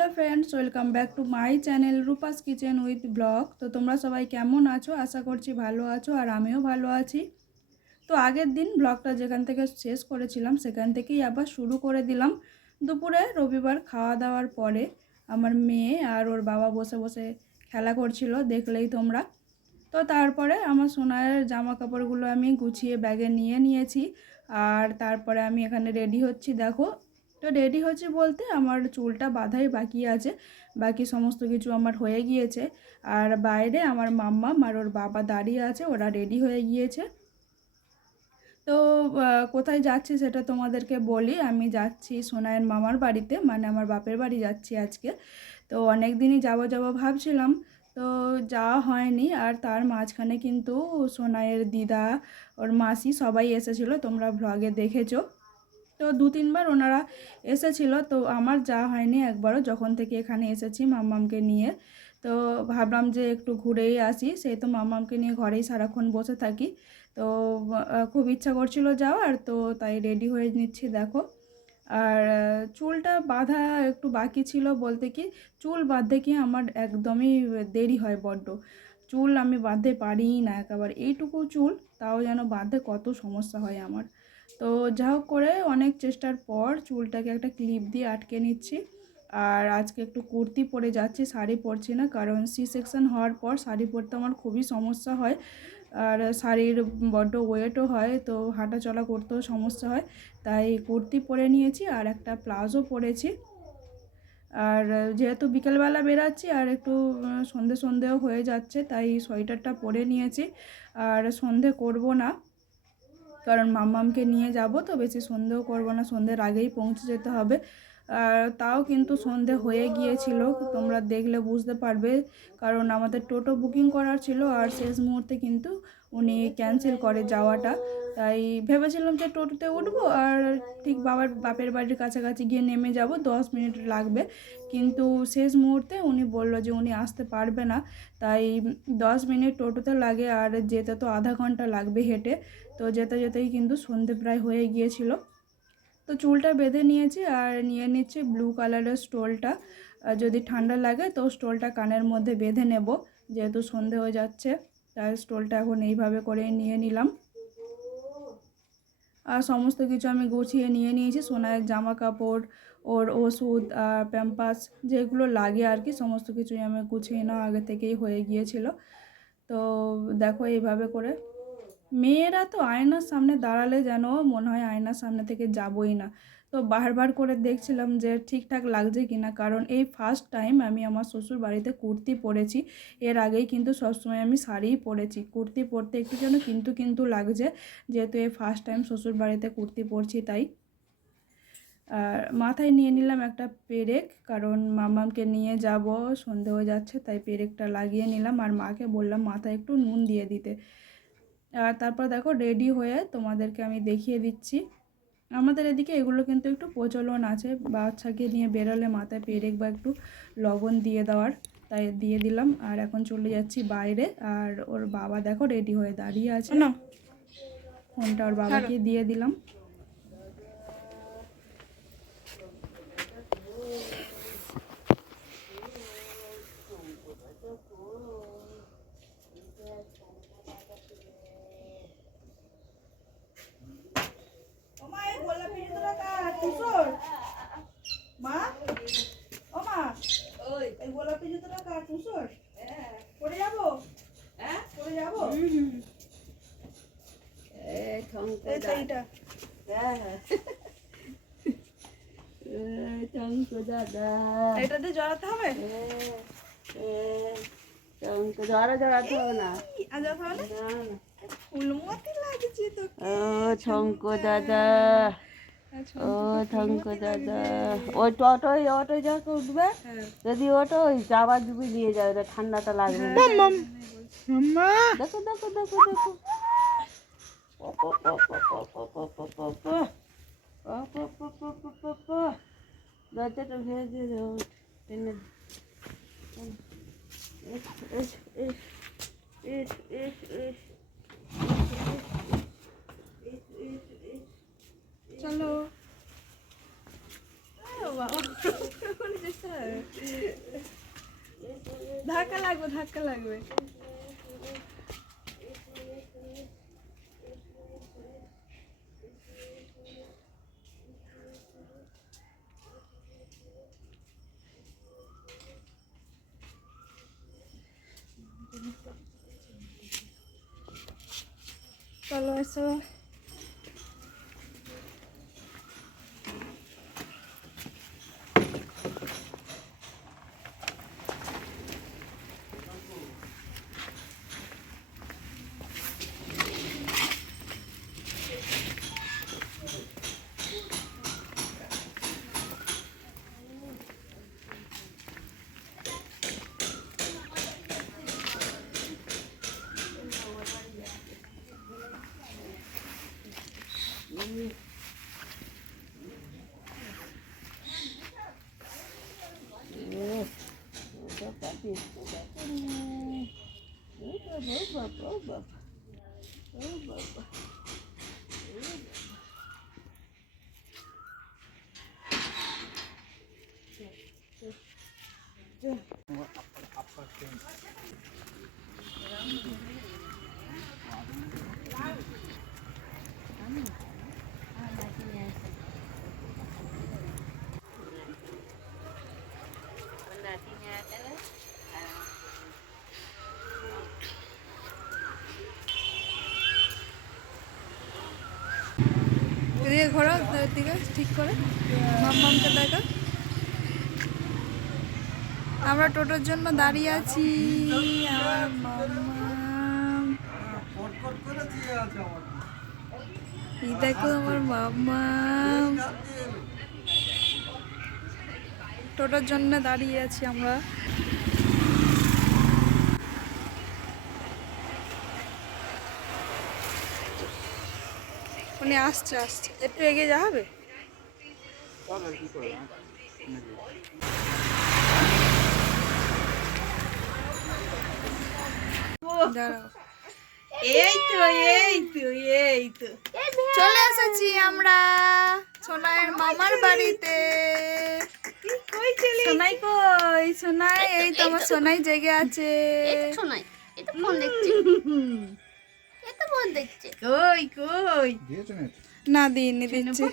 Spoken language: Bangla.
Hello friends, welcome back to my channel Rupa's kitchen with blog. তো তোমরা সবাই কেমন আছো? আশা করছি ভালো আছো, আর আমিও ভালো আছি। তো আগের দিন ব্লগটা যেখান থেকে শেষ করেছিলাম সেখান থেকেই আবার শুরু করে দিলাম। দুপুরে রবিবার খাওয়া দাওয়ার পরে আমার মেয়ে আর ওর বাবা বসে বসে খেলা করছিল, দেখলেই তোমরা। তো তারপরে আমার সোনার জামা কাপড়গুলো আমি গুছিয়ে ব্যাগে নিয়ে নিয়েছি, আর তারপরে আমি এখানে রেডি হচ্ছি। দেখো, তো রেডি হচ্ছে বলতে আমার চুলটা বাঁধাই বাকি আছে, বাকি সমস্ত কিছু আমার হয়ে গিয়েছে। আর বাইরে আমার মাম্মা আর ওর বাবা দাঁড়িয়ে আছে, ওরা রেডি হয়ে গিয়েছে। তো কোথায় যাচ্ছি সেটা তোমাদেরকে বলি। আমি যাচ্ছি সোনায়ের মামার বাড়িতে, মানে আমার বাপের বাড়ি যাচ্ছি আজকে। তো অনেক দিনই যাবো ভাবছিলাম, তো যাওয়া হয়নি। আর তার মাঝখানে কিন্তু সোনায়ের দিদা, ওর মাসি সবাই এসেছিলো, তোমরা ভ্লগে দেখেছো। তো 2-3 বার ওনারা এসেছিলো, তো আমার যাওয়া হয়নি একবারও, যখন থেকে এখানে এসেছি মাম্মামকে নিয়ে। তো ভাবলাম যে একটু ঘুরেই আসি, সেই তো মাম্মামকে নিয়ে ঘরেই সারাক্ষণ বসে থাকি। তো খুব ইচ্ছা করছিল যাওয়ার, তো তাই রেডি হয়ে নিচ্ছি দেখো। আর চুলটা বাঁধা একটু বাকি ছিল, বলতে কি চুল বাঁধতে কি আমার একদমই দেরি হয় বড্ড। চুল আমি বাঁধতে পারিই না একেবারে, এইটুকু চুল তাও যেন বাঁধতে কত সমস্যা হয় আমার। তো যা হোক করে অনেক চেষ্টার পর চুলটাকে একটা ক্লিপ দিয়ে আটকে নিচ্ছি। আর আজকে একটু কুর্তি পরে যাচ্ছি, শাড়ি পরছি না, কারণ সি সেকশন হওয়ার পর শাড়ি পরতে আমার খুবই সমস্যা হয়। আর শাড়ির বড্ড ওয়েটও হয়, তো হাঁটা চলা করতেও সমস্যা হয়। তাই কুর্তি পরে নিয়েছি আর একটা প্লাজো পরেছি। আর যেহেতু বিকেলবেলা বেরাচ্ছি আর একটু সন্ধেও হয়ে যাচ্ছে, তাই সোয়েটারটা পরে নিয়েছি। আর সন্ধে করব না, কারণ মাম্মামকে নিয়ে যাব, তো বেশি সন্ধেও করব না, সন্ধ্যের আগেই পৌঁছে যেতে হবে। আর তাও কিন্তু সন্ধে হয়ে গিয়েছিল, তোমরা দেখলে বুঝতে পারবে, কারণ আমাদের টোটো বুকিং করার ছিল আর শেষ মুহূর্তে কিন্তু উনি ক্যান্সেল করে যাওয়াটা। তাই ভেবেছিলাম যে টোটোতে উঠবো আর ঠিক বাপের বাড়ির কাছাকাছি গিয়ে নেমে যাব, 10 মিনিট লাগবে। কিন্তু শেষ মুহূর্তে উনি বলল যে উনি আসতে পারবে না। তাই 10 মিনিট টোটোতে লাগে, আর যেতে তো আধা ঘন্টা লাগবে হেঁটে। তো যেতে যেতেই কিন্তু সন্ধে প্রায় হয়ে গিয়েছিল। তো চুলটা বেঁধে নিয়েছি আর নিয়ে নিচ্ছি ব্লু কালারের স্টোলটা। যদি ঠান্ডা লাগে তো স্টোলটা কানের মধ্যে বেঁধে নেব, যেহেতু সন্ধে হয়ে যাচ্ছে। তাই স্টোলটা এখন এইভাবে করে নিয়ে নিলাম। আর সমস্ত কিছু আমি গুছিয়ে নিয়ে নিয়েছি, সোনায়ের জামা কাপড়, ওর ওষুধ আর প্যাম্পাস যেগুলো লাগে আর কি, সমস্ত কিছুই আমি গুছিয়ে নেওয়া আগে থেকেই হয়ে গিয়েছিল। তো দেখো এইভাবে করে, মেয়েরা তো আয়নার সামনে দাঁড়ালে যেন মনে হয় আয়নার সামনে থেকে যাবই না। তো বারবার করে দেখছিলাম যে ঠিকঠাক লাগছে কি না, কারণ এই ফার্স্ট টাইম আমি আমার শ্বশুর বাড়িতে কুর্তি পরেছি। এর আগেই কিন্তু সবসময় আমি শাড়িই পরেছি, কুর্তি পরতে একটু যেন কিন্তু লাগছে, যেহেতু এই ফার্স্ট টাইম শ্বশুর বাড়িতে কুর্তি পরছি তাই। আর মাথায় নিয়ে নিলাম একটা পেরেক, কারণ মামামকে নিয়ে যাব, সন্ধে হয়ে যাচ্ছে, তাই পেরেকটা লাগিয়ে নিলাম। আর মাকে বললাম মাথায় একটু নুন দিয়ে দিতে। আর তারপর দেখো রেডি হয়ে তোমাদেরকে আমি দেখিয়ে দিচ্ছি। আমাদের এদিকে এগুলো কিন্তু একটু প্রচলন আছে, বাচ্চাকে নিয়ে বেরোলে মাথায় পেরেক বা একটু লবণ দিয়ে দেওয়ার, তাই দিয়ে দিলাম। আর এখন চলে যাচ্ছি বাইরে। আর ওর বাবা দেখো রেডি হয়ে দাঁড়িয়ে আছে, না ফোনটা ওর বাবাকে দিয়ে দিলাম। মা, ও মা, ওই এই গোলাপি জুতোটা কার তুষর? হ্যাঁ, পরে যাবো। হ্যাঁ, পরে যাবো। এই এইটা। হ্যাঁ হ্যাঁ, টঙ্ক দাদা, এটাতে জড়াতে হবে। টঙ্ক জড়াতে হবে না, জড়াতে হবে না, ফুলমতি লাগছে তো। ও টঙ্ক দাদা, ও টঙ্ক দাদা, ওই অটোয় যা উঠবে, যদি ওটো ওই যাবার ডুবি নিয়ে যাবে, ঠান্ডাটা লাগবে। দেখো দেখো দেখো দেখো, দরজাটা ভেজে টেনে চলো। ধাক্কা লাগবে চলো এসো। এদিকে ঘোরো, দিকে ঠিক করে মামকে দেখা। আমরা টোটোর জন্য দাঁড়িয়ে আছি। আমার মাম্মাম, এই দেখো আমার মাম্মাম, টোটোর জন্য দাঁড়িয়ে আছি আমরা। উনি আসছে একটু এগিয়ে যাবে। দাঁড়াও, এই তো চলে এসেছি আমরা সোনাইয়ের মামার বাড়িতে। সোনাই কই? সোনাই, এই তো আমার সোনাই জেগে আছে। সোনাই এটা ফোন দেখছে, এটা ফোন দেখছে। না দিইনি, দিচ্ছে।